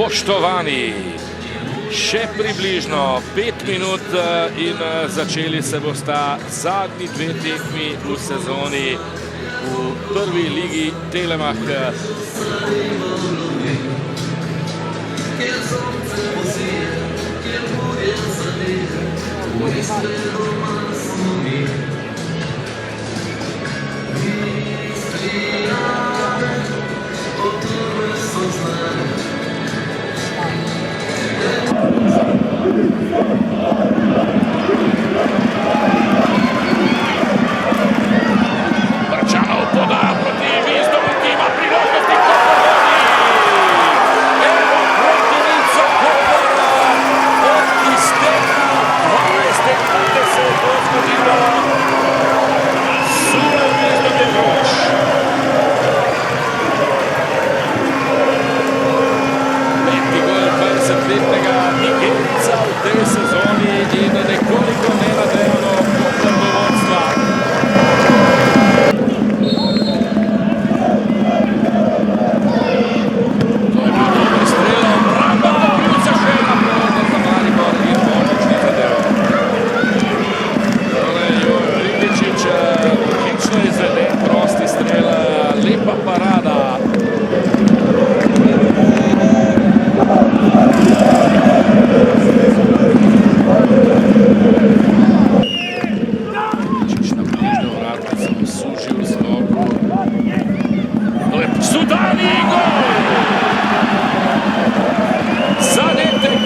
Spoštovani, še približno 5 minut in začeli se bosta zadnji 2 tekmi v sezoni v prvi ligi Telemach. Brčanov podaja proti Vizdomu, ki ima priložnosti Evo protivnica Kopera od izteka 12. minute se je to zgodilo. Sule Vizdom je vroč. Peti gol 20-letnega Nigerijca v tej sezoni in nekoliko nenadejano Koper do vodstva. To je bil dober strel, obramba do krivca, še ena priložnost za Maribor in Božič ni zadev. Tole Jojo Ribičič, odlično izveden prosti strel, lepa parada. Ribičič na bližnjo vratnico osužil z nogo. To je Sudani gol! Zadetek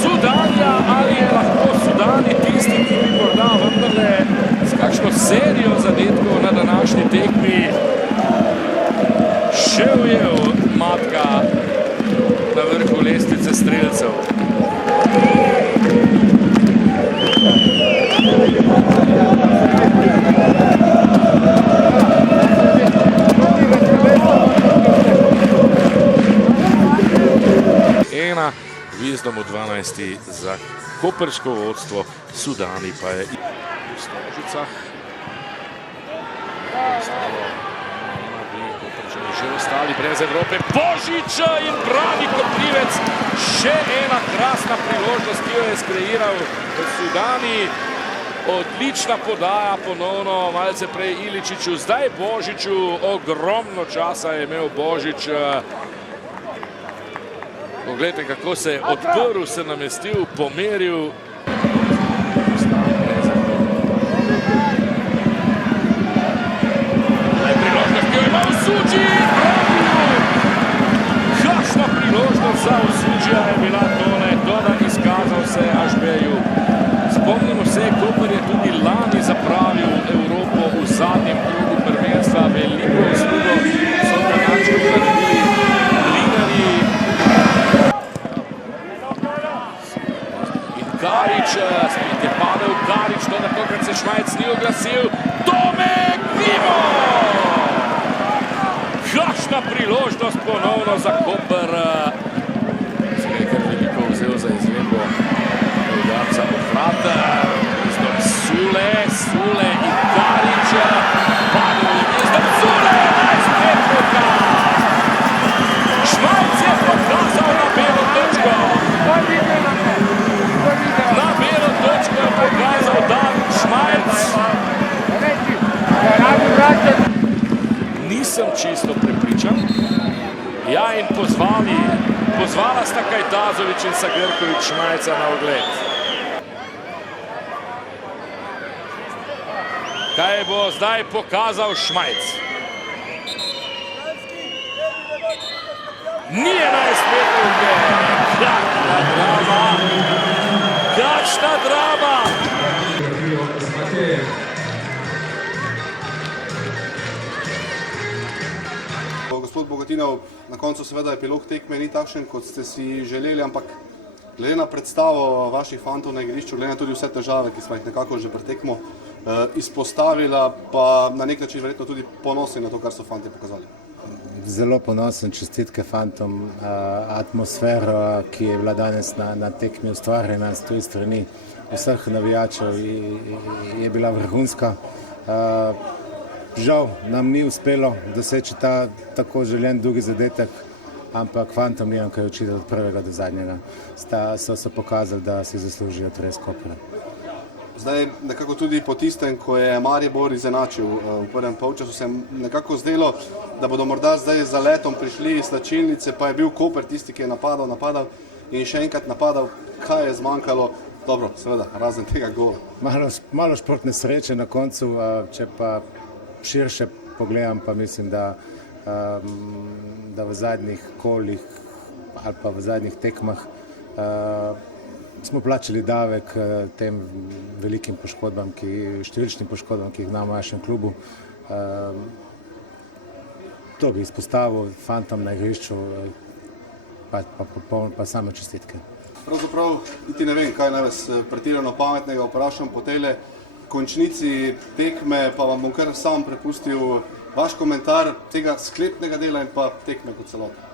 Sudanija, ali je lahko Sudani tisti, ki bi morda vendarle s kakšno serijo zadetkov na današnji tekmi še ujel matka na vrhu lestvice strelcev. Vizdom v 12. za kopersko vodstvo, Sudani pa je v Stožicah. Koperčani že ostali brez Evrope. Božič in pravi Koprivec. Še ena krasna priložnost, ki jo je skreiral Sudani. Odlična podaja ponovno, malce prej Iličiću, zdaj Božiču. Ogromno časa je imel Božič. Poglejte, kako se je odprl, se namestil, pomeril. Priložnost, ki jo ima Usuđi! Kakšna priložnost za Usuđija je bila tole, toda izkazal se Ažbeju. Spomnimo se, Koper je tudi lani zapravil Evropo v zadnjem krogu prvenstva. Veliko uslugo so Kanački naredili Mlinarji. Karič, spet je padel Karič, toda tokrat se Šmajc ni oglasil. Tomek mimo! Kakšna priložnost ponovno za Koper. Skrekar veliko vzel za izvedbo udarca od vrata. Vizdom Sule in Karič. Padel je Vizdom Sule, 11 metrov. Šmajc je pokazal na belo točko. Na belo točko je pokazal Dan Šmajc. Nisem čisto prepričan. Ja, in pozvala sta Kajtazović in Sagrković Šmajca na ogled. Kaj bo zdaj pokazal Šmajc? Ni 11 metrovke. Kakšna drama! Kakšna drama! Gospod Bogatinov, na koncu seveda epilog tekme ni takšen, kot ste si želeli, ampak glede na predstavo vaših fantov na igrišču, glede na tudi vse težave, ki smo jih nekako že pred tekmo izpostavila, pa na nek način verjetno tudi ponosni na to, kar so fanti pokazali. Zelo ponosen, čestitke fantom, atmosfera, ki je bila danes na tekmi ustvarjena s tuje strani vseh navijačev, je bila vrhunska. Žal nam ni uspelo doseči ta tako željen drugi zadetek. ampak fantom nimam kaj očitati od prvega do zadnjega. So pokazali, da si zaslužijo Tres Kopra. Zdaj, nekako tudi po tistem, ko je Maribor izenačil v prvem polčasu, se je nekako zdelo, da bodo morda zdaj za letom prišli iz slačilnice, pa je bil Koper tisti, ki je napadal in še enkrat napadal. Kaj je zmanjkalo? Dobro, seveda, razen tega gola. Malo športne sreče na koncu, če pa širše pogledam, pa mislim, da v zadnjih kolih ali pa v zadnjih tekmah smo plačali davek tem velikim poškodbam, številčnim poškodbam, ki jih imamo v našem klubu. To bi izpostavil fantom na igrišču, pa same čestitke. Pravzaprav niti ne vem, kaj naj vas pretirano pametnega vprašam po tejle končnici tekme, pa vam bom kar sam prepustil vaš komentar tega sklepnega dela in pa tekme kot celota.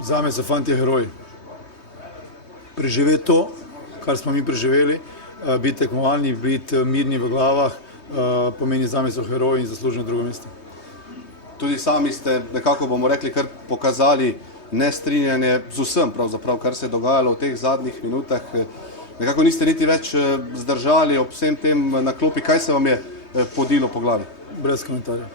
Zame so fanti heroji. Preživeti to, kar smo mi preživeli, biti tekmovalni, biti mirni v glavah, pomeni zame so heroji in zasluženo drugo mesto. Tudi sami ste nekako, bomo rekli, kar pokazali nestrinjanje z vsem, pravzaprav, kar se je dogajalo v teh zadnjih minutah. Nekako niste niti več zdržali ob vsem tem na klopi. Kaj se vam je podilo po glavi? Brez komentarja.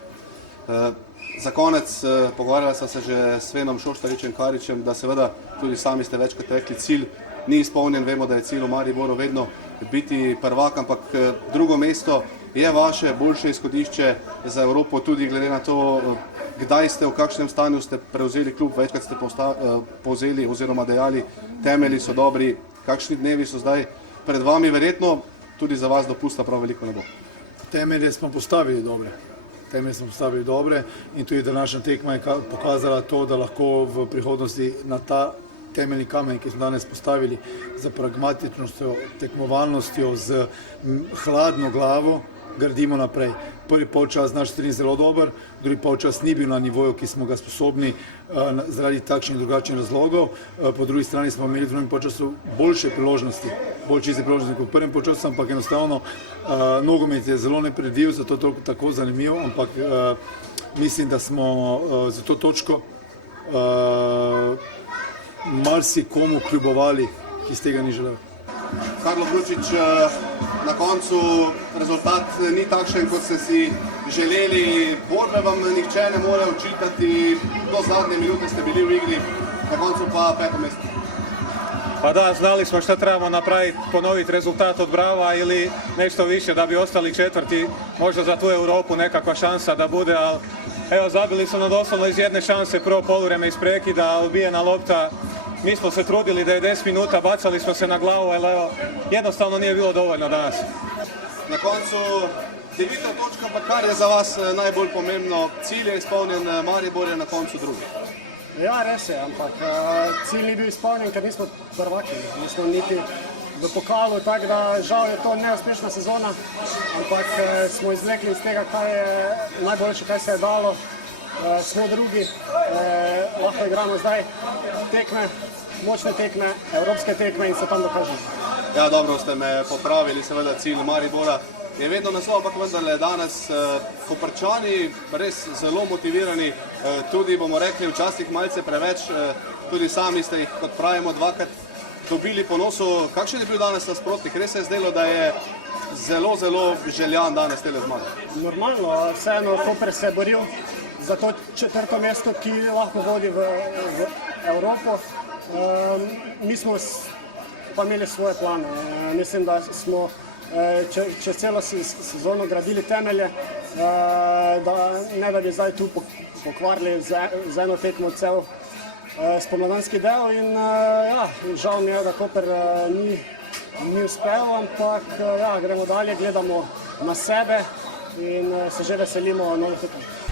Za konec, pogovarjala sva se že s Svenom Šoštaričem Karičem, da seveda tudi sami ste večkrat rekli, cilj ni izpolnjen, vemo, da je cilj v Mariboru vedno biti prvak, ampak drugo mesto je vaše boljše izhodišče za Evropo, tudi glede na to, kdaj ste, v kakšnem stanju ste prevzeli klub, večkrat ste povzeli oziroma dejali, temelji so dobri, kakšni dnevi so zdaj pred vami, verjetno tudi za vas dopusta prav veliko ne bo. Temelje smo postavili dobre in tudi današnja tekma je pokazala to, da lahko v prihodnosti na ta temeljni kamen, ki smo danes postavili za pragmatičnostjo, tekmovalnostjo, z hladno glavo, gradimo naprej. Prvi polčas naš trening zelo dober, drugi polčas ni bil na nivoju, ki smo ga sposobni zaradi takšnih in drugačnih razlogov. Po drugi strani smo imeli v drugem polčasu boljše priložnosti, bolj čiste priložnosti kot v prvem polčasu, ampak enostavno nogomet je zelo nepredvidljiv, zato je to tako zanimivo, ampak mislim, da smo za to točko marsikomu kljubovali, ki z tega ni želel. Karlo Kručič, na koncu rezultat ni takšen, kot ste si želeli. Borbe vam nihče ne more očitati, do zadnje minute ste bili v igri, na koncu pa 5. mesto. Pa da, znali smo šta trebamo napraviti, ponoviti rezultat od Brava ili nešto više da bi ostali četvrti, možda za tu Europu nekakva šansa da bude, ali evo zabili su nam doslovno iz jedne šanse prvo poluvreme iz prekida, odbijena lopta. Mi smo se trudili 90 minuta, bacali smo se na glavu, ali evo, jednostavno nije bilo dovoljno danas. Na koncu 9. točka, pa kar je za vas najbolj pomembno, cilj je izpolnjen, Maribor je na koncu drugi. Ja, res je, ampak cilj ni bil izpolnjen, ker nismo prvaki, nismo niti v pokalu, tako da žal je to neuspešna sezona, ampak smo izvlekli iz tega, kaj je najboljše, kaj se je dalo. Smo drugi, lahko igramo zdaj tekme, močne tekme, evropske tekme in se tam dokažemo. Ja, dobro ste me popravili, seveda cilj Maribora je vedno naslov, ampak vendarle danes Koprčani res zelo motivirani, tudi bomo rekli včasih malce preveč, tudi sami ste jih, kot pravimo, dvakrat dobili po nosu. Kakšen je bil danes nasprotnik? Res se je zdelo, da je zelo željan danes tele zmage. Normalno, vseeno Koper se je boril za to 4. mesto, ki lahko vodi v Evropo. Mi smo pa imeli svoje plane. Mislim, da smo čez celo sezono gradili temelje, da bi zdaj tu pokvarili z eno tekmo cel spomladanski del in ja, žal mi je, da Koper ni uspel, ampak ja, gremo dalje, gledamo na sebe in se že veselimo novih tekem.